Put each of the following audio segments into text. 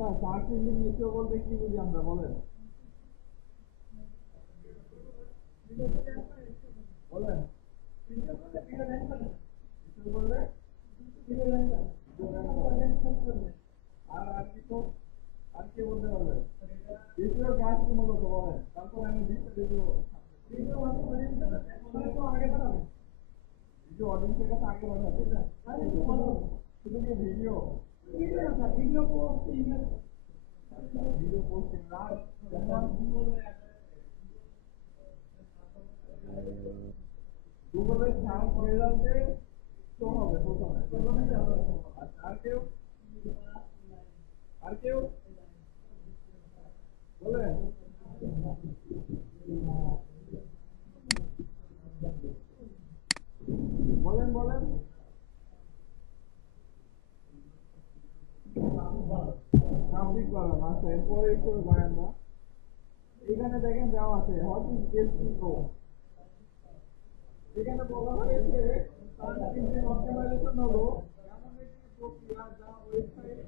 আচ্ছা search engine SEO বলতে কি বুঝি আমরা বলেন? বলেন এসিও বললে আর আর কি তো আর কি বলতে পারবে? এসিওর কাজ কি মূলত বলেন, তারপর আমি বিস্তারিত ভিডিও অডিয়েন্সের কাছে আগে পাঠাবে শুধু কি ভিডিও ভিডিও পোস্টিং না গুগলে সার্চ রেজাল্টে শো হবে প্রথমে। আচ্ছা আর কেউ বলেন বলেন বলেন সাবমিট করেন। আচ্ছা এরপরে একটু জানেন না, এখানে দেখেন দেওয়া আছে হোয়াট ইজ এসইও। এখানে বলা হয়েছে সার্চ ইঞ্জিন অপটিমাইজেশন হলো এমন একটি প্রক্রিয়া যা ওয়েবসাইট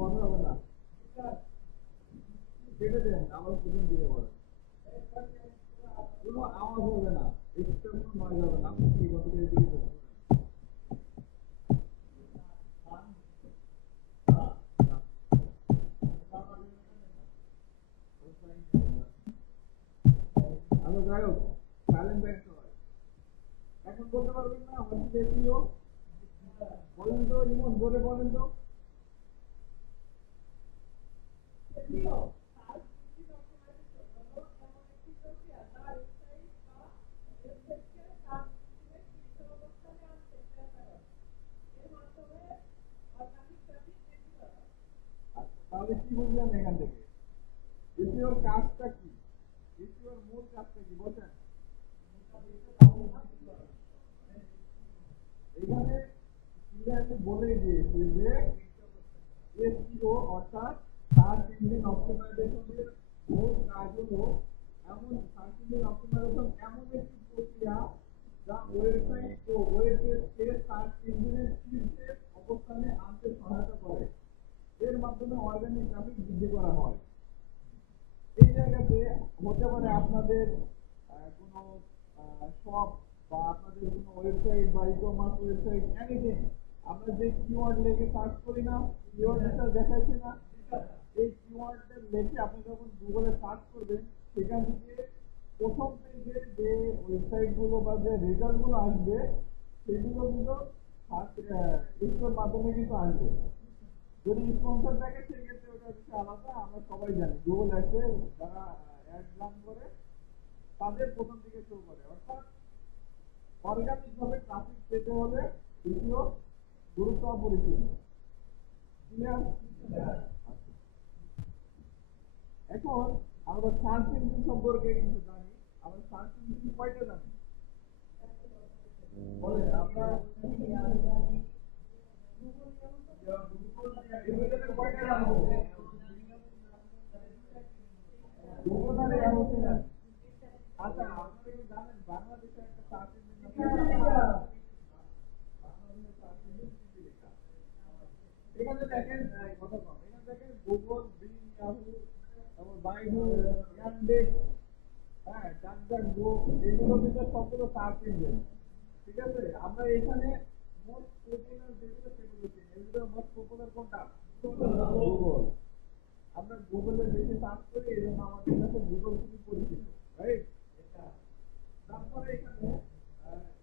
বন্ধ হবে না, কেটে দেন আবার প্রথম দিকে বলেন। কোনো আওয়াজ হবে না, এক্সট্রা কোনো নয়েজ হবে না, আপনি কি কত দিকে দিকে আচ্ছা যাই হোক সাইলেন্ট ব্যাংক হয় এখন বলতে পারবেন না হোয়াট ইজ এসইও? বলেন তো ইমন জোরে বলেন তো। তাহলে কি বুঝলেন এখান থেকে? এসইওর কাজটা কি, এসইওর মূল কাজটা কি বলছেন? এখানে ক্লিয়ারলি বলে দিয়েছে যে এসইও অর্থাৎ সার্চ ইঞ্জিন অপটিমাইজেশনের মূল কাজ হলো এমন সার্চ ইঞ্জিন অপটিমাইজেশন এমন একটি প্রক্রিয়া যা ওয়েবসাইট ও ওয়েব পেজকে সার্চ ইঞ্জিনের শীর্ষে অবস্থানে আনতে সহায়তা করে। এর মাধ্যমে অর্গানিক ট্রাফিক বৃদ্ধি করা হয়। এই জায়গাতে হতে পারে আপনাদের কোনো শপ বা আপনাদের কোনো ওয়েবসাইট বা ই কমার্স ওয়েবসাইট এনিথিং, আমরা যে কিওয়ার্ড লিখে সার্চ করি না, কিওয়ার্ডটা দেখাইছে না, এই কিওয়ার্ডটা লিখে আপনি যখন গুগলে সার্চ করবেন সেখান থেকে প্রথম পেজে যে ওয়েবসাইটগুলো বা যে রেজাল্টগুলো আসবে সেগুলো কিন্তু সার্চ এর মাধ্যমে কিন্তু আসবে। যদি স্পন্সর থাকে সেক্ষেত্রে ওটা হচ্ছে আলাদা, আমরা সবাই জানি গুগল অ্যাডসে যারা অ্যাড রান করে তাদের প্রথম দিকে শো করে। অর্থাৎ অর্গানিক ভাবে ট্রাফিক পেতে হলে দ্বিতীয় গুরুত্ব অপরিসীম। ক্লিয়ার? এখন আমরা সার্চ ইঞ্জিন সম্পর্কে কিছু জানি। আমরা সার্চ ইঞ্জিন কয়টা জানি বলেন? আমরা কয়টা জানবো? আচ্ছা আপনারা কি জানেন বাংলাদেশে একটা সার্চ ইঞ্জিন আছে? এখানে দেখেন কত কম, এখানে দেখেন গুগল, বিং, ইয়াহু, তারপর বাইডু, ইয়ানডেক্স, হ্যাঁ ডাকডাকগো, এগুলো কিন্তু সবগুলো সার্চ ইঞ্জিন। ঠিক আছে, আমরা এখানে মোস্ট পপুলার যেগুলো সেগুলো চিনি। এগুলো মোস্ট পপুলার কোনটা? গুগল। আমরা গুগলে বেশি সার্চ করি, এই জন্য আমাদের কাছে গুগল খুবই পরিচিত, রাইট? তারপরে এখানে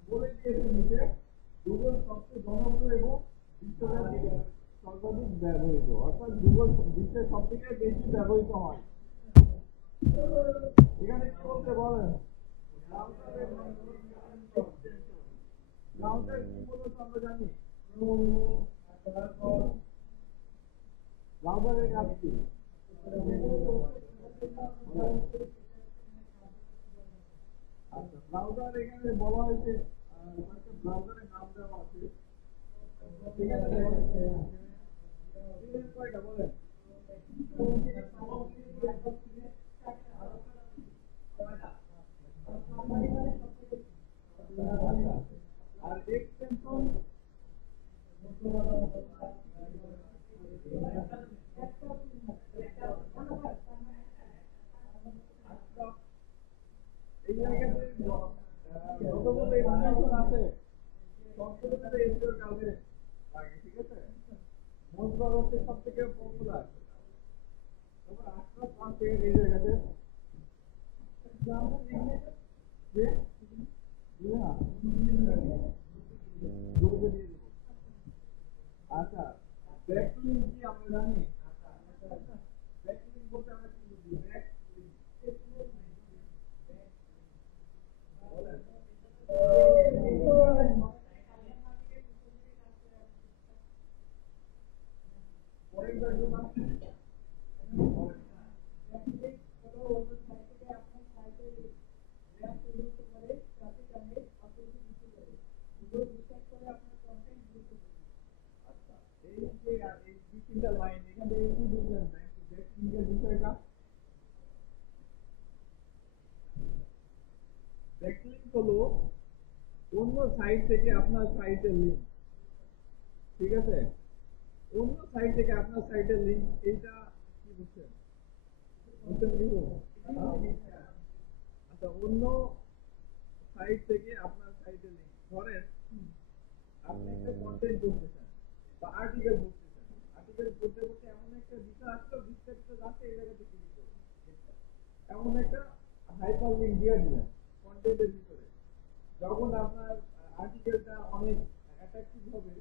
বলে দিয়েছে নিচে গুগল সবচেয়ে জনপ্রিয় এবং বিশ্বব্যাপী সর্বাধিক ব্যবহৃত, অর্থাৎ গুগল বিশ্বের সব থেকে বেশি ব্যবহৃত হয়। এখানে কি বলতে বলেন? ব্রাউজার কি বলতে আমরা জানি, ব্রাউজারের কাজ কি? আচ্ছা ব্রাউজার এখানে বলা হয়েছে ব্রাউজারের নাম দেওয়া আছে। ঠিক আছে কয়টা বলেন? এই জায়গাতে যতগুলো এক্সটেনশন আছে সবগুলোতে এসিওর কাজে লাগে, ঠিক আছে? মোজবার হচ্ছে সব থেকে পপুলার। তারপর আশরাফ আছে এই জায়গাতে যে দিবে না গ্রুপে দিয়ে দেবো। আচ্ছা, ব্যাকলিঙ্ক কি আমরা জানি? ব্যাকলিঙ্ক বলতে আমরা কি বুঝি? এই যে এই দুই তিনটা লাইন এখান থেকে কি বুঝলেন ব্যাকলিঙ্কের বিষয়টা? ব্যাকলিঙ্ক হলো অন্য সাইট থেকে আপনার সাইটের লিঙ্ক, ঠিক আছে? অন্য সাইট থেকে আপনার সাইটের লিঙ্ক, এইটা কি বুঝছেন? বুঝছেন কিছু? আচ্ছা, অন্য সাইট থেকে আপনার সাইটের লিঙ্ক, ধরেন আপনি একটা কন্টেন্ট করতেছেন বা আর্টিকেল করতেছেন, আর্টিকেল করতে করতে এমন একটা বিষয় আসলো, বিস্তারিত যাচ্ছে এই জায়গাতে ক্লিক করুন, এমন একটা হাইপার লিঙ্ক দিয়ে দিলেন কন্টেন্টের ভিতরে। যখন আপনার আর্টিকেলটা অনেক অ্যাট্রাকটিভ হবে,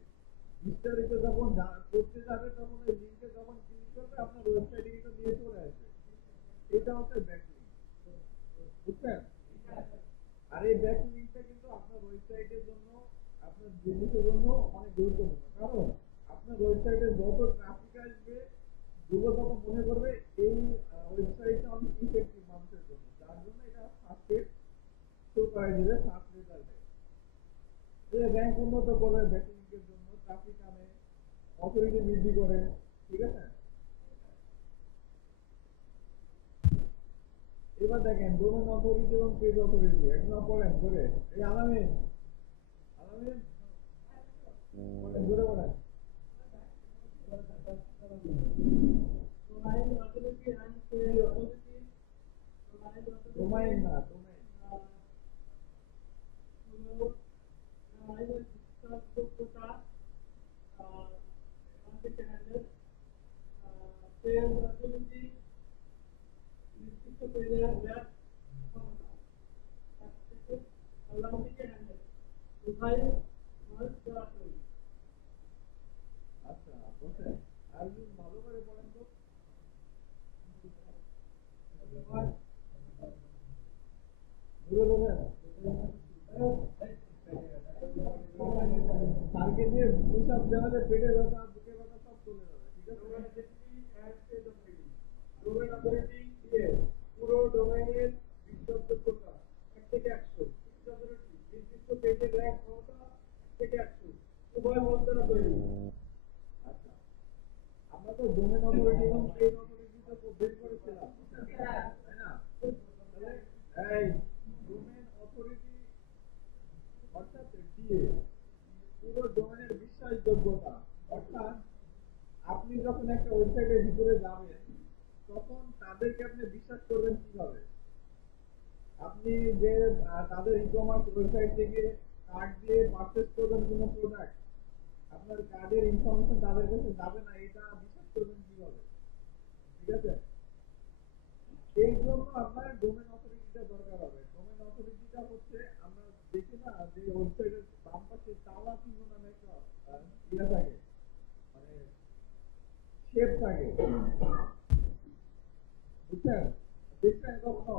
বিস্তারিত যখন করতে যাবে, তখন ওই লিঙ্কে যখন ক্লিক করবে আপনার ওয়েবসাইটে কিন্তু নিয়ে চলে আসবে। এটা হচ্ছে ব্যাকলিঙ্ক, বুঝছেন? আর এই ব্যাকলিঙ্কটা কিন্তু আপনার ওয়েবসাইটের জন্য, আপনার বিজনেসের জন্য অনেক গুরুত্বপূর্ণ। কারণ আপনার ওয়েবসাইটে যত ট্রাফিক আসবে, গুগল তত মনে করবে এই ওয়েবসাইটটা অনেক ইফেক্টিভ মানুষের জন্য, যার জন্য এটা ফার্স্টে শো করে দিবে সার্চ রেজাল্টে। যে র্যাঙ্ক উন্নত করবে ব্যাকলিঙ্কের জন্য, ট্রাফিক আনে, অথরিটি বৃদ্ধি করে, ঠিক আছে? এবার দেখেন ডোমেন অথরিটি এবং পেজ অথরিটি একদম পড়েন ধরে। এই আলামিন, আলামিন পড়েন ধরে পড়েন। ডোমাইন না, ডোমেন। আচ্ছা, বলছেন আর ভালো করে পড়েন তো। স্যারকে দিয়ে পুশ-আপ দেওয়ালে পেটের ব্যথা, বুকের ব্যথা সব চলে যাবে, ঠিক আছে? ডোমেন অথরিটি দিয়ে পুরো ডোমেইনের বিশ্বাসযোগ্যতা 1 থেকে 100, পেজ অথরিটি নির্দিষ্ট পেজের র্যাঙ্ক ক্ষমতা 1 থেকে 100, উভয় মত দ্বারা তৈরি। আচ্ছা, আমরা তো ডোমেন অথরিটি এবং পেজ অথরিটি তো বের করেছিলাম, তাই না? তাহলে এই ডোমেন অথরিটি অর্থাৎ দিয়ে পুরো ডোমেনের বিশ্বাসযোগ্যতা, অর্থাৎ আপনি যখন একটা ওয়েবসাইটের ভিতরে যাবেন, তখন তাদেরকে আপনি বিশ্বাস করবেন কিভাবে? আপনি যে তাদের ই-কমার্স ওয়েবসাইট থেকে কার্ড দিয়ে পারচেজ করবেন কোনো প্রোডাক্ট, আপনার কার্ডের ইনফরমেশন তাদের কাছে যাবে না, এটা বিশ্বাস করবেন কিভাবে? ঠিক আছে? এই জন্য আপনার ডোমেন অথরিটিটা দরকার হবে। ডোমেন অথরিটিটা হচ্ছে আমরা দেখি না যে ওয়েবসাইটের বাম পাশে তালা চিহ্ন নামে একটা ইয়ে থাকে, মানে শেপ থাকে, বুঝছেন? দেখছেন কখনো?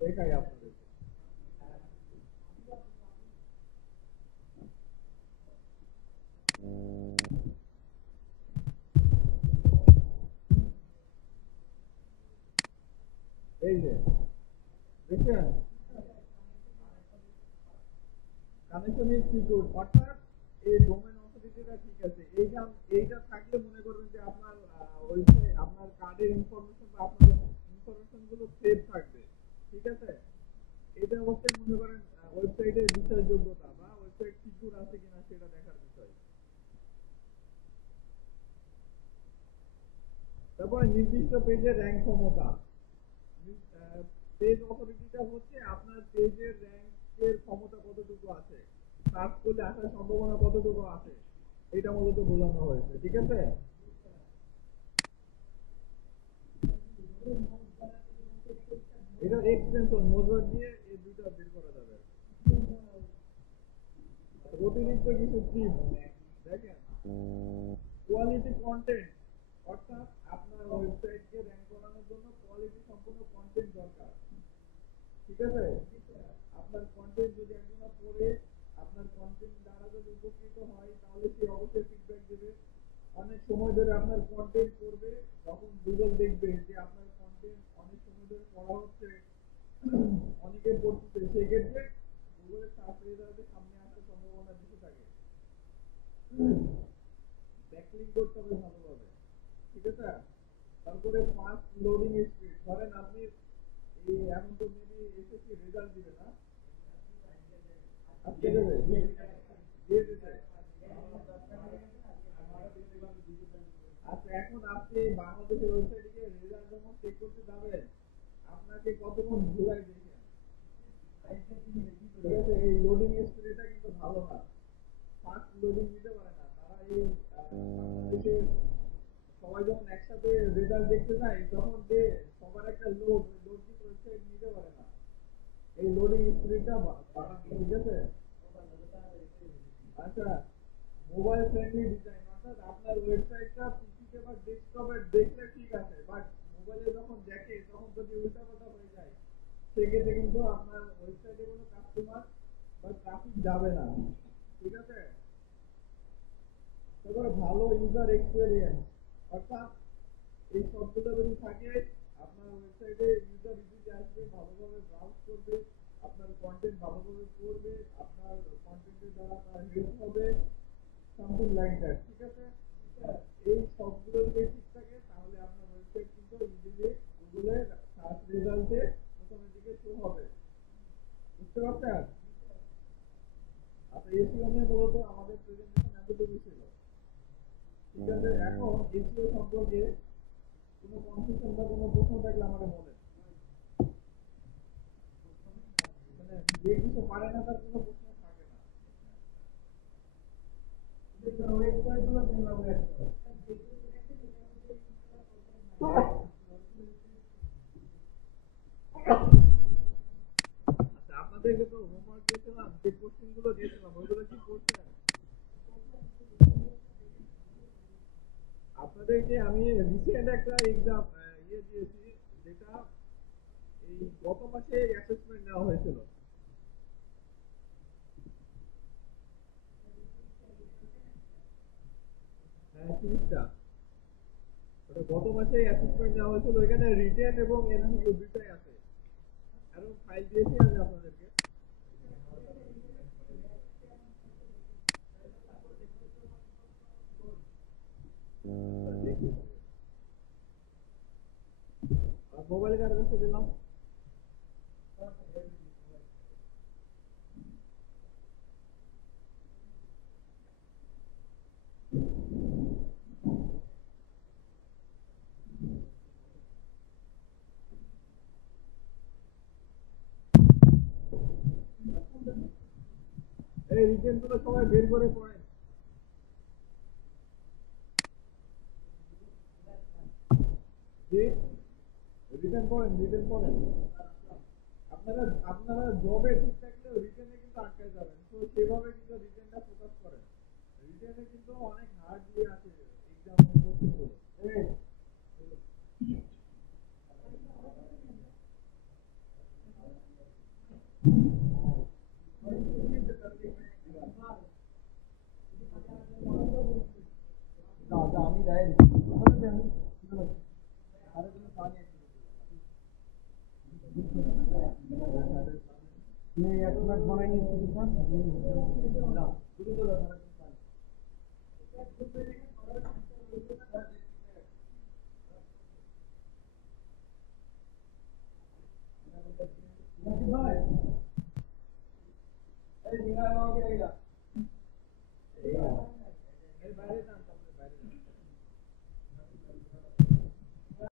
দেখাই আপনাদের। এই যে দেখছেন কানেকশন ইজ সিকিউর, অর্থাৎ এই ডোমেন অথরিটিটা ঠিক আছে। এইটা থাকলে মনে করবেন যে আপনার ওয়েবসাইট, আপনার কার্ডের ইনফরমেশন বা আপনার ইনফরমেশন গুলো সেভ থাকবে, ঠিক আছে? এটা হচ্ছে মনে করেন ওয়েবসাইটের বিশ্বাসযোগ্যতা বা ওয়েবসাইট সিকিউর আছে কিনা সেটা দেখার বিষয়। তারপরে নির্দিষ্ট পেজের র্যাঙ্ক ক্ষমতা। পেজ অথরিটিটা হচ্ছে আপনার পেজের র্যাঙ্কের ক্ষমতা কতটুকু আছে, সার্চ করলে আসার সম্ভাবনা কতটুকু আছে, এটা মূলত বোঝানো হয়েছে। ঠিক আছে, এটা এক্সটেনশন মোজবার দিয়ে এই দুইটা বের করা যাবে। অতিরিক্ত কিছু টিপস দেখেন, কোয়ালিটি কন্টেন্ট, অর্থাৎ আপনার ওয়েবসাইটকে র্যাঙ্ক করানোর জন্য কোয়ালিটি সম্পূর্ণ কন্টেন্ট দরকার। ঠিক আছে, আপনার কন্টেন্ট যদি একজন পড়ে আপনার কন্টেন্ট দ্বারা যদি উপকৃত হয় তাহলে সে অবশ্যই ফিডব্যাক দেবে। অনেক সময় ধরে আপনার কন্টেন্ট করবে, যখন গুগল দেখবে যে আপনার কন্টেন্ট অনেক সময় ধরে পড়া হচ্ছে, অনেকে পড়তেছে, সেক্ষেত্রে গুগলের সার্চ রেজাল্টে সামনে আসার সম্ভাবনা বেশি থাকে। ব্যাকলিংক করতে হবে ভালোভাবে। ঠিক আছে, তারপরে ফাস্ট লোডিং স্পিড, ধরেন আপনি এই এখন তো মেবি এসএসসি রেজাল্ট দিবে না, আজকে দেবে দিয়ে দিতে। আচ্ছা, এখন আপনি বাংলাদেশের ওয়েবসাইটে গিয়ে রেজাল্ট যখন চেক করতে যাবেন, আপনাকে কতক্ষণ ঘুরাই দেখেন। ঠিক আছে, এই লোডিং স্পিডটা কিন্তু ভালো না, ফাস্ট লোডিং দিতে পারে না তারা। এই বাংলাদেশের সবাই যখন একসাথে রেজাল্ট দেখতে যায় তখন যে সবার একটা লোড কিন্তু ওয়েবসাইট নিতে পারে না, এই লোডিং স্পিডটা বাড়ানো। ঠিক আছে, আচ্ছা, মোবাইল ফ্রেন্ডলি ডিজাইন, অর্থাৎ আপনার ওয়েবসাইটটা পিসিতে বা ডেস্কটপে দেখলে ঠিক আছে, বাট মোবাইলে যখন দেখে তখন যদি উল্টাপাল্টা হয়ে যায় সেক্ষেত্রে কিন্তু আপনার ওয়েবসাইটে কোনো কাস্টমার বা ট্রাফিক যাবে না। ঠিক আছে, তারপরে ভালো ইউজার এক্সপেরিয়েন্স, অর্থাৎ এই সবগুলো যদি থাকে আপনার ওয়েবসাইটে ইউজার ইজিলি আসবে, ভালোভাবে ব্রাউজ করবে, আপনার কন্টেন্ট ভালোভাবে পড়বে, আপনার কন্টেন্টের দ্বারা তার হেল্প হবে, সামথিং লাইক দ্যাট। ঠিক আছে, এই সবগুলো যদি ঠিক থাকে তাহলে আপনার ওয়েবসাইট কিন্তু ইজিলি গুগলের সার্চ রেজাল্টে প্রথমের দিকে শো হবে। বুঝতে পারছেন? আচ্ছা, এসিও নিয়ে মূলত আমাদের প্রেজেন্টেশন এতটুকু ছিল। ঠিক আছে, এখন এসিও সম্পর্কে কোনো কনফিউশন বা কোনো প্রশ্ন থাকলে আমাকে বলেন। মানে যে কিছু পারে না তার কোনো প্রশ্ন থাকে না। আচ্ছা, আপনাদেরকে তো হোমওয়ার্ক দিয়েছিলাম, যে কোশ্চেন গুলো দিয়েছিলাম ওইগুলো কি করছেন? আপনাদেরকে আমি রিসেন্ট একটা এক্সাম দিয়েছি, যেটা এই গত মাসে অ্যাসেসমেন্ট নেওয়া হয়েছিল। হ্যাঁ, 30টা। ওটা গত মাসে অ্যাসেসমেন্ট নেওয়া হয়েছিল, এখানে রিটেন এবং এমসিকিউ দুইটাই আছে। এবং ফাইল দিয়েছি আমি আপনাদেরকে। মোবাইল কার কাছে দিলাম? এই রিটেন গুলো সবাই বের করে পড়েন। জি, রিটেন পড়েন, রিটেন পড়েন। আপনারা আপনারা জবে ঠিক থাকলেও রিটেনে কিন্তু আটকায় যাবেন, তো সেভাবে কিন্তু রিটেনটা ফোকাস করেন। রিটেনে কিন্তু অনেক হার্ড দিয়ে আছে এক্সাম উপস্থিত হলো। আমি যাই एक मिनट बनाएंगे বাইরে